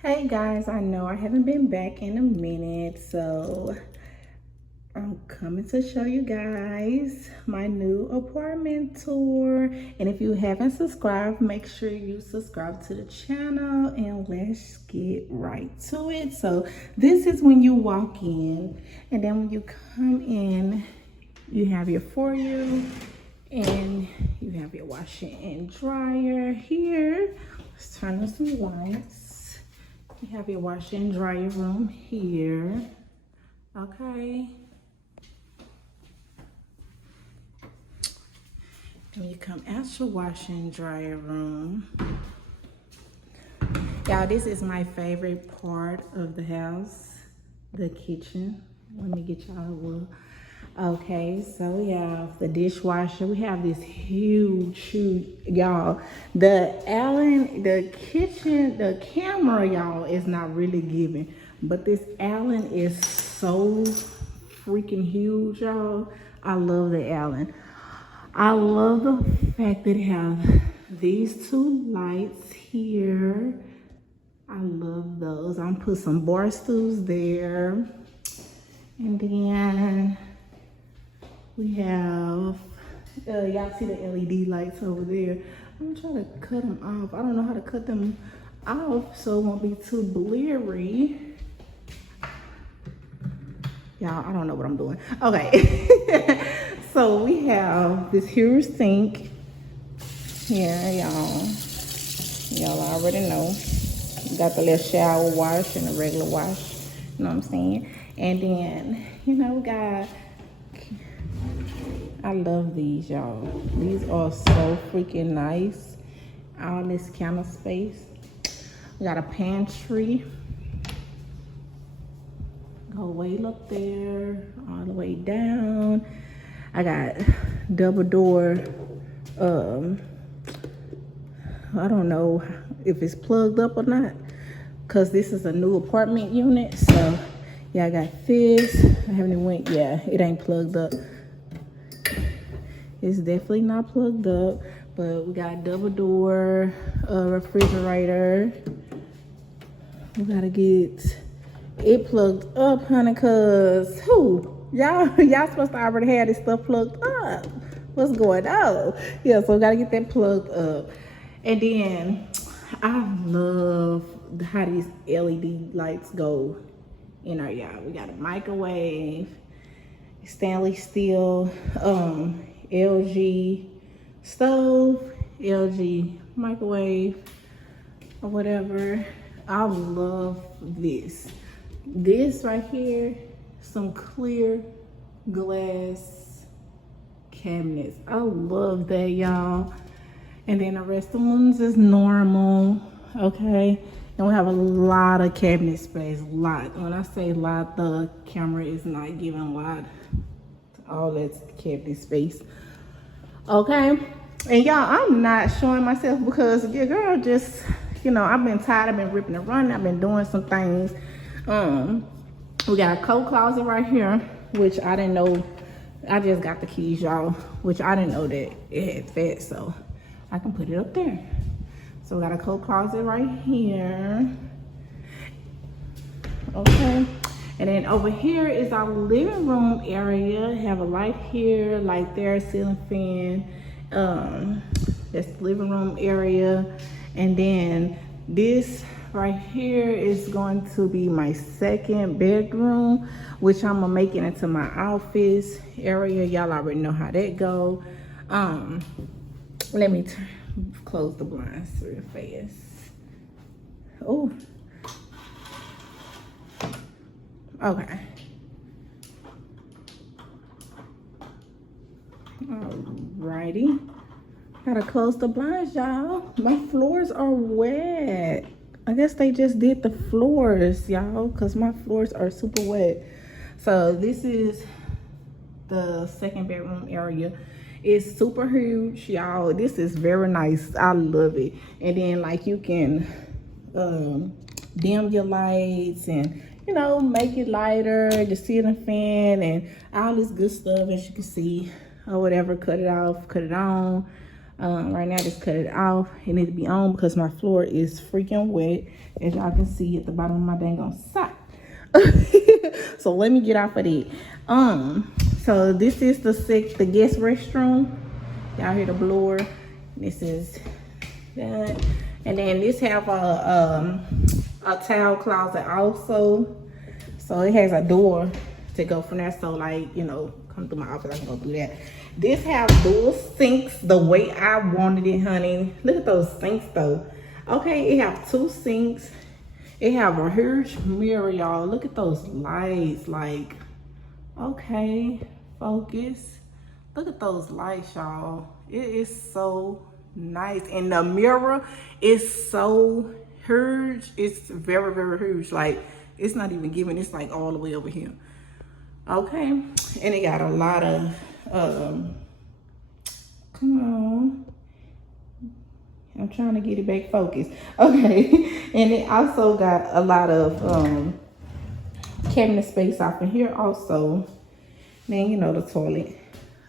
Hey guys, I know I haven't been back in a minute, so I'm coming to show you guys my new apartment tour. And if you haven't subscribed, make sure you subscribe to the channel and let's get right to it. So this is when you walk in, and then when you come in, you have your foyer and you have your washer and dryer here. Let's turn on some lights. You have your washer and dryer room here, okay? And you come out your washer and dryer room. Y'all, this is my favorite part of the house, the kitchen. Let me get y'all a little. Okay, so we have the dishwasher. We have this huge, y'all. The kitchen, the camera, y'all, is not really giving. But this Allen is so freaking huge, y'all. I love the Allen. I love the fact that it has these two lights here. I love those. I'm gonna put some bar stools there. And then we have, y'all see the LED lights over there. I'm trying to cut them off. I don't know how to cut them off so it won't be too blurry. Y'all, I don't know what I'm doing. Okay. So we have this huge sink here, y'all. Y'all already know. Got the little shower wash and the regular wash. You know what I'm saying? And then, you know, we got, I love these, y'all. These are so freaking nice. All this counter space. We got a pantry. Go way up there, all the way down. I got double door. I don't know if it's plugged up or not, cause this is a new apartment unit. So yeah, I got this. I haven't even went. Yeah, it ain't plugged up. It's definitely not plugged up, but we got double door refrigerator. We gotta get it plugged up, honey, cause y'all supposed to already have this stuff plugged up. What's going on? Yeah, so we gotta get that plugged up. And then I love how these LED lights go in our yard. We got a microwave, stainless steel, LG stove, LG microwave, or whatever. I love this. This right here, some clear glass cabinets. I love that, y'all. And then the rest of the ones is normal, okay? And we have a lot of cabinet space, a lot. When I say lot, the camera is not giving a lot. All that cabinet space, okay? And y'all, I'm not showing myself because your girl just, you know, I've been tired, I've been ripping and running, I've been doing some things. We got a coat closet right here, which I didn't know. I just got the keys, y'all, which I didn't know that it had that, so I can put it up there. So we got a coat closet right here. Okay. And then over here is our living room area. Have a light here, light there, ceiling fan. That's the living room area. And then this right here is going to be my second bedroom, which I'm gonna make it into my office area. Y'all already know how that go. Let me close the blinds real fast. Oh, okay. Alrighty. Gotta close the blinds, y'all. My floors are wet. I guess they just did the floors, y'all, because my floors are super wet. So this is the second bedroom area. It's super huge, y'all. This is very nice. I love it. And then like you can dim your lights and, you know, make it lighter, the ceiling fan and all this good stuff, as you can see, or whatever. Cut it off, cut it on. Right now, I just cut it off. It needs to be on because my floor is freaking wet, as y'all can see at the bottom of my dang on sock. So let me get off of it. So this is the guest restroom. Y'all hear the blower? This is that, and then this have a towel closet also. So it has a door to go from there. So like, you know, come through my office, I can go through that. This have dual sinks the way I wanted it, honey. Look at those sinks though. Okay, it have 2 sinks. It have a huge mirror, y'all. Look at those lights. Like, okay, focus. Look at those lights, y'all. It is so nice. And the mirror is so huge. It's very, very huge. Like, it's not even giving. It's like all the way over here. Okay. And it got a lot of, come on. I'm trying to get it back focused. Okay. And it also got a lot of cabinet space off in here also. Then, you know, the toilet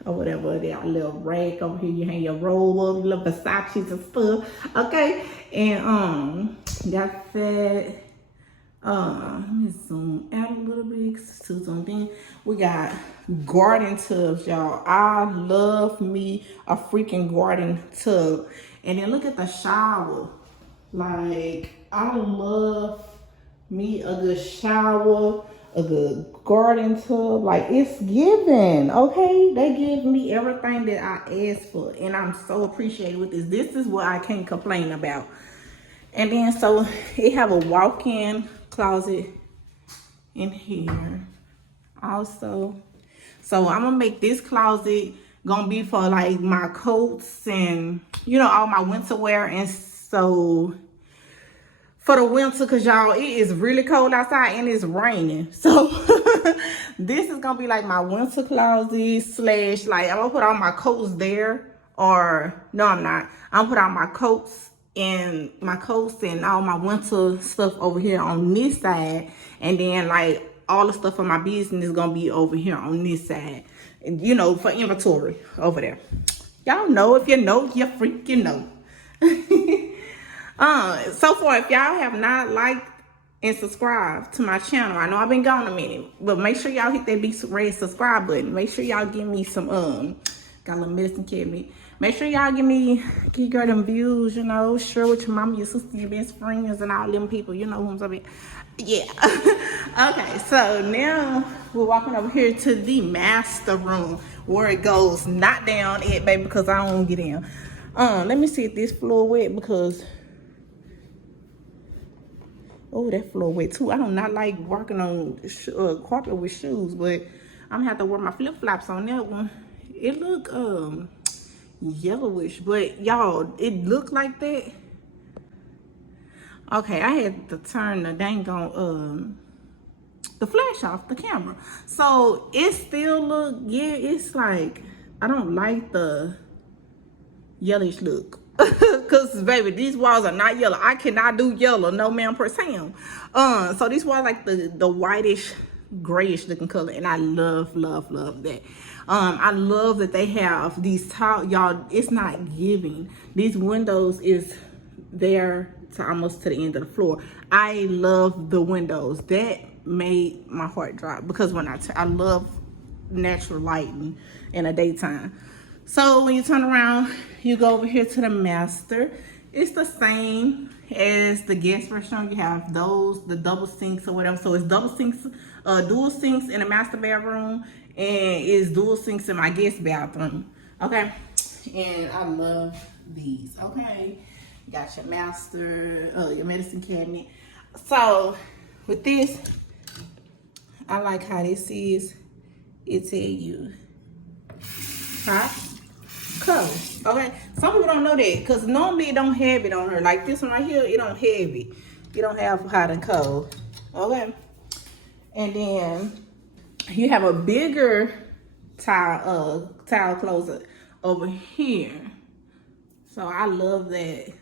or whatever. They got a little rack over here. You hang your roll up, little Versace's and stuff. Okay. And got that. Let me zoom out a little bit to zoom in. We got garden tubs, y'all. I love me a freaking garden tub. And then look at the shower. Like, I love me a good shower, a good garden tub. Like, it's given, okay? They give me everything that I asked for, and I'm so appreciative with this. This is what I can't complain about. And then so it have a walk-in closet in here also. So I'm gonna make this closet gonna be for like my coats and, you know, all my winter wear. And so for the winter, because y'all, it is really cold outside and it's raining, so this is gonna be like my winter closet slash, like, I'm gonna put all my coats there. Or no, I'm not. I'm gonna put all my coats and all my winter stuff over here on this side, and then like all the stuff for my business is gonna be over here on this side, and, you know, for inventory over there. Y'all know, if you know, you freaking know. So far, if y'all have not liked and subscribed to my channel, I know I've been gone a minute, but make sure y'all hit that big red subscribe button. Make sure y'all give me some got a little medicine cabinet. Make sure y'all give girl them views, you know, share with your mama, your sister, your best friends, and all them people, you know who I'm talking about. Yeah. Okay, so now we're walking over here to the master room, where it goes not down it, baby, because I don't want to get in. Let me see if this floor wet, because oh, that floor wet too. I do not like walking on carpet with shoes, but I'm gonna have to wear my flip-flops on that one. It look yellowish, but y'all, it looked like that. Okay, I had to turn the dang on the flash off the camera, so it still look, yeah, it's like, I don't like the yellowish look. Because baby, these walls are not yellow. I cannot do yellow, no ma'am per Sam. So these walls like the whitish grayish looking color, and I love that. I love that they have these tall, y'all, it's not giving. These windows is there to almost to the end of the floor. I love the windows. That made my heart drop, because when I love natural lighting in the daytime. So when you turn around, you go over here to the master. It's the same as the guest restroom. You have the double sinks or whatever. So it's double sinks, dual sinks in the master bedroom, and it's dual sinks in my guest bathroom. Okay, and I love these. Okay, you got your master, your medicine cabinet. So with this, I like how this is. It tell you hot, cold. Okay, some people don't know that, because normally it don't have it on her. Like this one right here, it don't have it. You don't have hot and cold. Okay, and then you have a bigger tile closet over here. So I love that.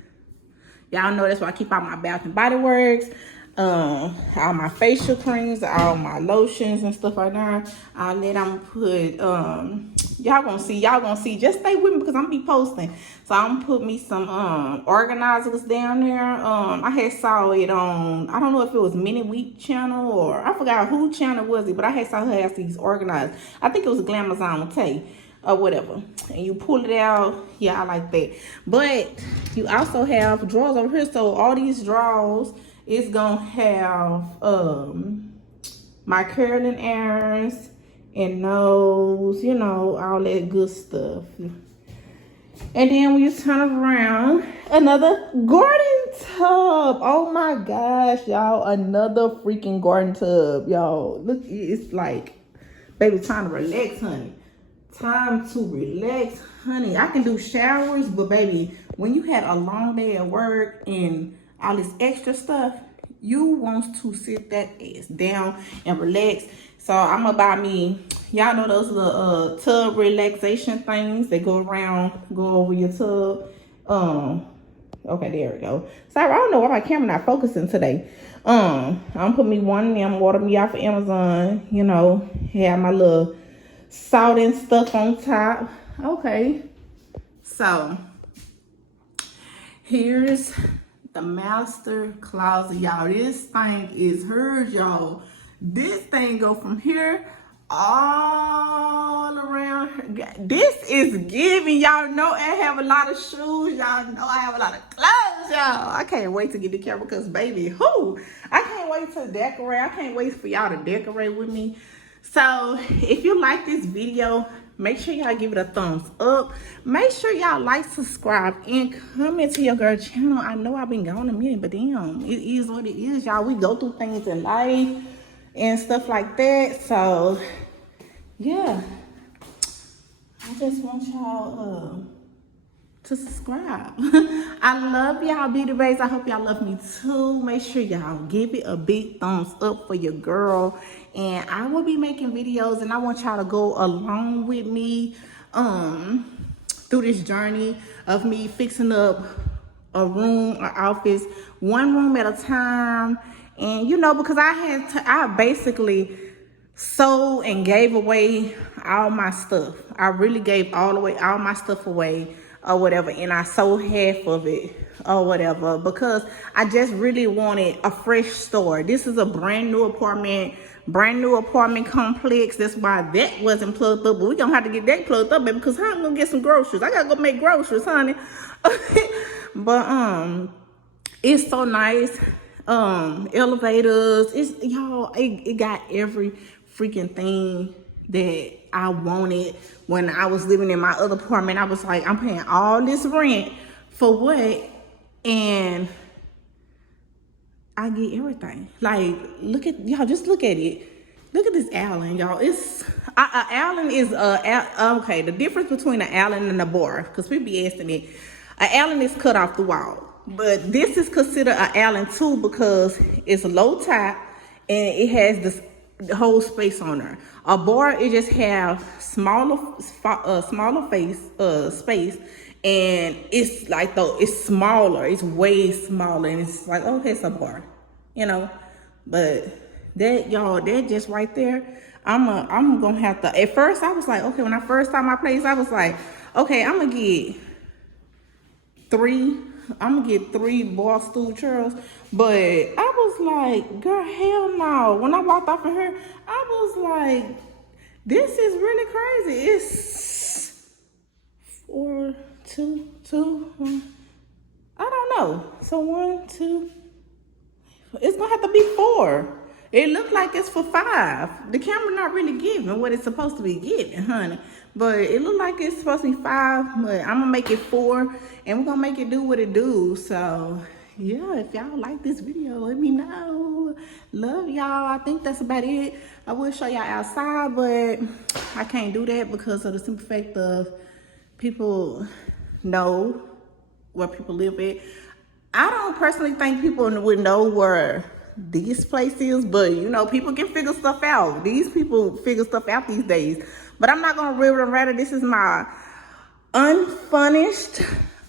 Y'all know that's why I keep all my Bath and Body Works, all my facial creams, all my lotions and stuff like that. Then I'm gonna put y'all gonna see. Just stay with me because I'm gonna be posting. So I'm gonna put me some organizers down there. I had saw it on, I don't know if it was Mini Week channel or I forgot who channel was it, but I had saw her have these organized. I think it was Glamazon Tay or whatever. And you pull it out. Yeah, I like that. But you also have drawers over here. So all these drawers is gonna have my curling irons and nose, you know, all that good stuff. And then when you turn around, another garden tub. Oh my gosh, y'all, another freaking garden tub, y'all. Look, it's like, baby, time to relax, honey. Time to relax, honey. I can do showers, but baby, when you had a long day at work and all this extra stuff, you want to sit that ass down and relax. So I'm gonna buy me, y'all know those little tub relaxation things that go around, go over your tub. Okay, there we go. Sorry, I don't know why my camera not focusing today. I'm gonna put me one of them, water me off of Amazon, you know, have my little salt and stuff on top. Okay, so here's the master closet, y'all. This thing is hers, y'all. This thing go from here all around her. This is giving. Y'all know I have a lot of shoes. Y'all know I have a lot of clothes, y'all. I can't wait to get the camera because baby, I can't wait to decorate. I can't wait for y'all to decorate with me. So if you like this video, make sure y'all give it a thumbs up. Make sure y'all like, subscribe, and comment to your girl channel. I know I've been gone a minute, but damn, it is what it is, y'all. We go through things in life and stuff like that. So yeah, I just want y'all to subscribe. I love y'all, beauty babes. I hope y'all love me too. Make sure y'all give it a big thumbs up for your girl. And I will be making videos, and I want y'all to go along with me through this journey of me fixing up a room or office, one room at a time. And you know, because I basically sold and gave away all my stuff. I really gave all my stuff away or whatever, and I sold half of it or whatever because I just really wanted a fresh start. This is a brand new apartment complex. That's why that wasn't plugged up, but we're gonna have to get that plugged up, baby, because I'm gonna get some groceries. I gotta go make groceries, honey. But it's so nice. Elevators, it's, y'all, it got every freaking thing that I wanted. When I was living in my other apartment, I was like, I'm paying all this rent for what? And I get everything. Like, look at, y'all, just look at it. Look at this Allen, y'all. It's Allen is okay. The difference between an Allen and a bar, because we be asking it. An Allen is cut off the wall, but this is considered an Allen too because it's low top and it has the whole space on there. A bar, it just have smaller space, and it's like it's smaller. It's way smaller, and it's like, okay, it's a bar, you know. But that, y'all, that just right there, I'm gonna have to. At first, I was like, okay, when I first saw my place, I was like, okay, I'm gonna get three bar stool chairs. But I was like, girl, hell no. When I walked off of her, I was like, this is really crazy. It's 4, 2, 1. I don't know. So 1, 2. It's gonna have to be 4. It looked like it's for 5. The camera not really giving what it's supposed to be giving, honey. But it looked like it's supposed to be 5. But I'm gonna make it 4, and we're gonna make it do what it do. So yeah, if y'all like this video, let me know. Love y'all. I think that's about it. I will show y'all outside, but I can't do that because of the simple fact of people know where people live at. I don't personally think people would know where this place is, but you know, people can figure stuff out. These people figure stuff out these days. But I'm not gonna rip and rattle. This is my unfurnished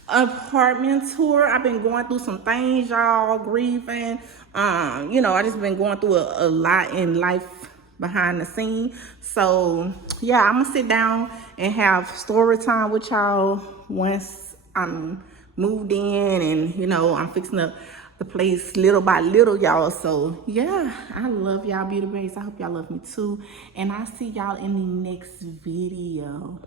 apartment tour. I've been going through some things, y'all, grieving. You know, I just been going through a lot in life behind the scene. So yeah, I'm gonna sit down and have story time with y'all once I'm moved in, and you know, I'm fixing up the place little by little, y'all. So yeah, I love y'all, beauty baes. I hope y'all love me too, and I'll see y'all in the next video.